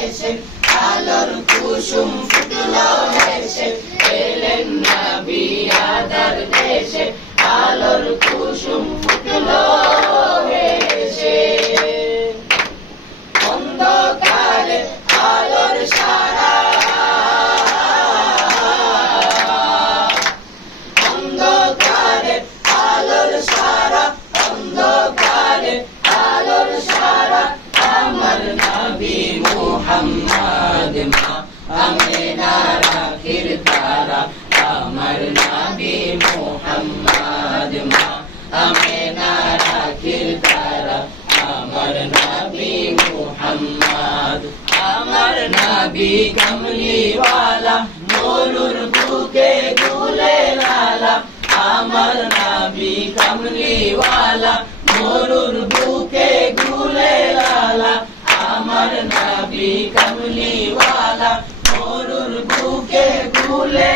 হেসে আলোর কুসুম ফুটলো হেসে এলেন নবী আদার দেশে আলোর কুসুম ফুটলো হেসে অন্ধকারে আলোর সারা অন্ধকারে আলোর সারা অন্ধকারে আলোর সারা আমার নবী মুহাম্মদ মা আমিনার আখির তারা আমার নবী মুহাম্মদ মা আমিনার আখির তারা আমার নবী মুহাম্মদ আমার নবী কমলি ওয়ালা নূরুর বুকে গুলে লালা আমার নবী কমলি ওয়ালা নূরুর বুকে গুলে লালা আমার নবী কমলি ওয়ালা নূরুর বুকে গুলে